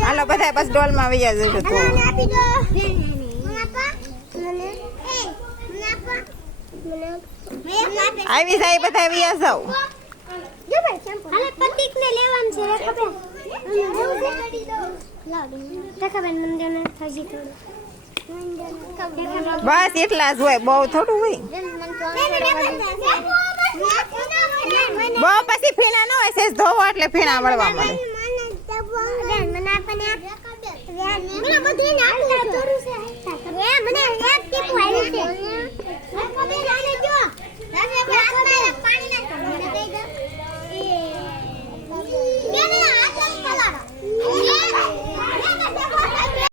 હાલો બધા બસ ડોલ માં વૈયા જજો તો આવી જાય બધા વૈયા જાવ બસ એટલા જ હોય બહુ થોડું હોય બહુ પછી ફીણા ન હોય સેજ ધોવો એટલે ફીણા વળવા મળે